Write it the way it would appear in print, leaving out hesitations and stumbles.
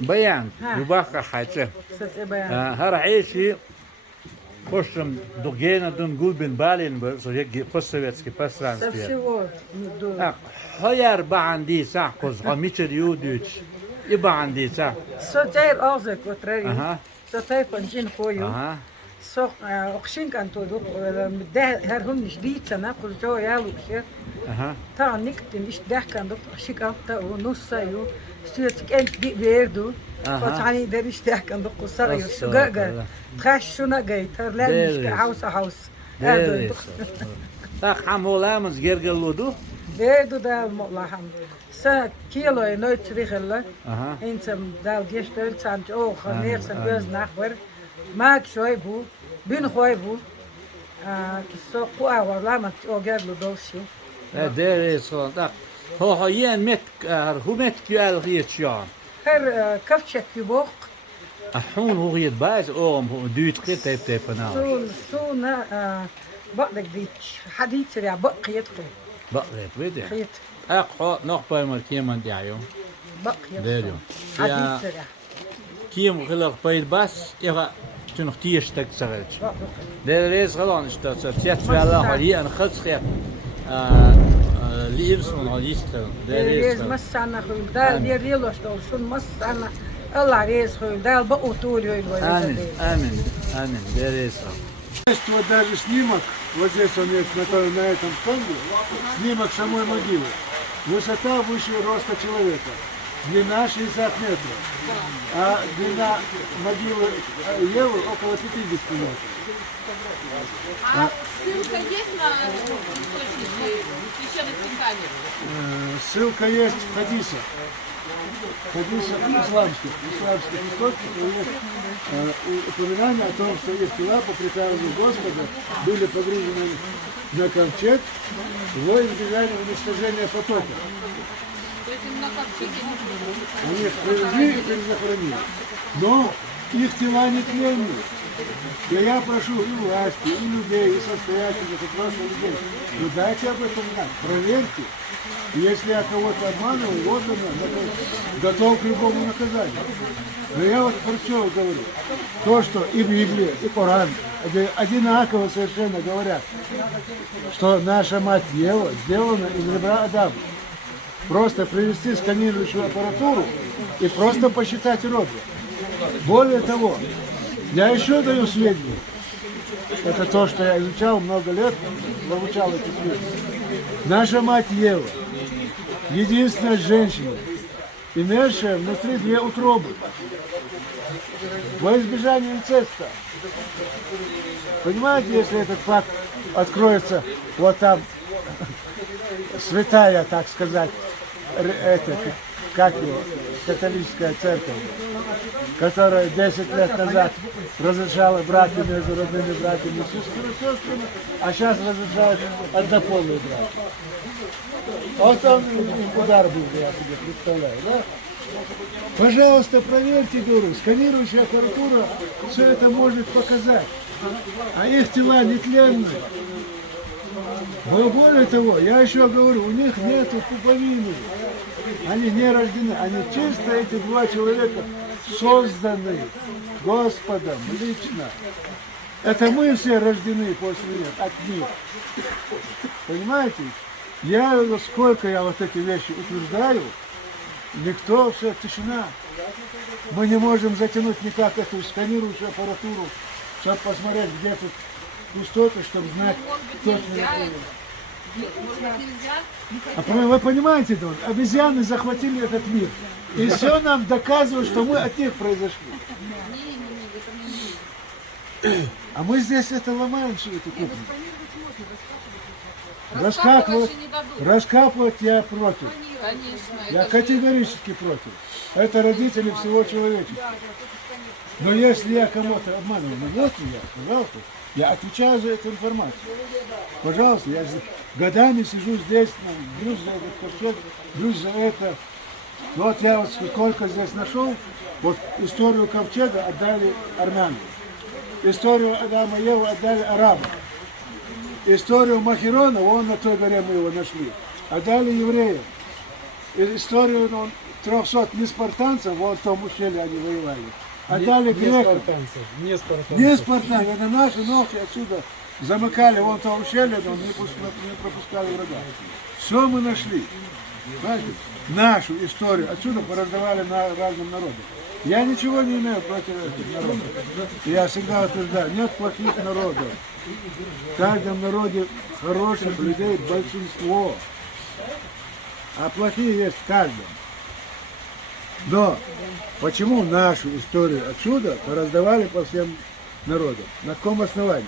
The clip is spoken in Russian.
Баян, ها. Любаха Хайце. ست بيان Харайши, Пошем Дугена Дун Губин Балин, so je постсоветский со пространстве. всего Хаяр Банди Сахкоз, Гамичер Юдич, и Банди Сах. سوتير أوزك وتري Ага, سوتير بنجين خويو ага, سو أخشين كان تودو مده هرهم جديد سنة كل جو يالو شيء ага. تا نكت مش ده كان دكتور أخشيك أنت ونص يو ستيت كنت دي بيردو أها. فتعني ده مش ده كان دكتور سريو أصلاً. شو جا تخش شو نجاي تر لا مش Deris. هاوس هاوس Deris. Tak Hamolamız gergeludu. بيردو ده مطلعهم سا كيلو نوت ريغلا Aha. انت دال جيشتل سانت او خنير سنجوز نخبر ماك شوي بو بين خوي بو سو قوا ولا ما اوغاد لو دوشي Deris. Tak. Ho yen met hoe met kuel riet ja. هر كفشك يبوق Ahun hoe riet baas om duurt krit heeft nou. سونا بقدك دي حديث يا بق يدقي Bakret weet je. خيط Ek ga nog bij maar iemand ja joh. بق Daar يدقي joh. Ja, حديث يا kim gelukkig bij het bas. Ja, toen nog 10 stuk zeg. بق Der is gewoon is dat het zet wel al hier een gutschep. Liefs van al is er. Der ريز is. مسانا خيل دال دي ريلوش دول شون مسانا الله ريز خيل دال بقو طول يوم Amen, amen, amen. Der is. Есть вот даже снимок, вот здесь он есть на этом фонде, снимок самой могилы. Высота выше роста человека. Длина 60 метров. А длина могилы Евы около 50 метров. А ссылка есть на источники священных писаний? Ссылка есть в хадисах. Хадисах исламских источников есть упоминание о том, что есть тела по приказу Господа были погружены на ковчег во избежание уничтожения потопа. То есть именно как Они их привезли и перезахоронили. Но их тела не тленные. И я прошу и власти, и людей, и состоятельных, и просто людей, ну дайте об этом знать, проверьте. И если я кого-то обманываю, вот оно, готов к любому наказанию. Но я вот про что говорю. То, что и Библия, и Коран одинаково совершенно говорят, что наша мать Ева сделана из ребра Адама. Просто привести сканирующую аппаратуру и просто посчитать роды. Более того, я еще даю сведения. Это то, что я изучал много лет, получал эти сведения. Наша мать Ева, единственная женщина, имеющая внутри 2 утробы. Во избежание инцеста. Понимаете, если этот факт откроется вот там, святая, так сказать, это, как его, католическая церковь, которая 10 лет назад разрешала браки между родными братьями и сестрами, а сейчас разрешают однополые браки. Вот там удар был, я себе представляю, да? Пожалуйста, проверьте, говорю, сканирующая аппаратура все это может показать. А их тела нетленные. Но более того, я еще говорю, у них нет пуповины. Они не рождены, они чисто, эти 2 человека, созданы Господом лично. Это мы все рождены после них, от них. Понимаете? Сколько я вот эти вещи утверждаю, никто, все, тишина. Мы не можем затянуть никак эту сканирующую аппаратуру, чтобы посмотреть, где тут пустоты, чтобы знать точно. А вы понимаете, Дон, обезьяны захватили этот мир. И все нам доказывают, что мы от них произошли. А мы здесь это ломаем, всю эту кухню. Раскапывать я против. Конечно. Я категорически против. Это родители всего человечества. Но если я кого-то обманываю, ну вот я, пожалуйста, я отвечаю за эту информацию. Пожалуйста, я годами сижу здесь, бьюсь за этот ковчег, бьюсь за это. Вот я вот сколько здесь нашел, вот историю ковчега отдали армянам. Историю Адама и Евы отдали арабам. Историю Махирона, вон на той горе мы его нашли, отдали евреям. Историю 300 не спартанцев, вот в том ущелье они воевали. Отдали грекам. Не спартанцев. Не спартанцы, это наши ногти отсюда замыкали вон то ущелье, но не пропускали врага. Все мы нашли. Знаете, нашу историю отсюда пораздавали на разным народам. Я ничего не имею против этих народов. Я всегда утверждаю, нет плохих народов. В каждом народе хороших людей большинство. А плохие есть в каждом. Но почему нашу историю отсюда пораздавали по всем народам? На каком основании?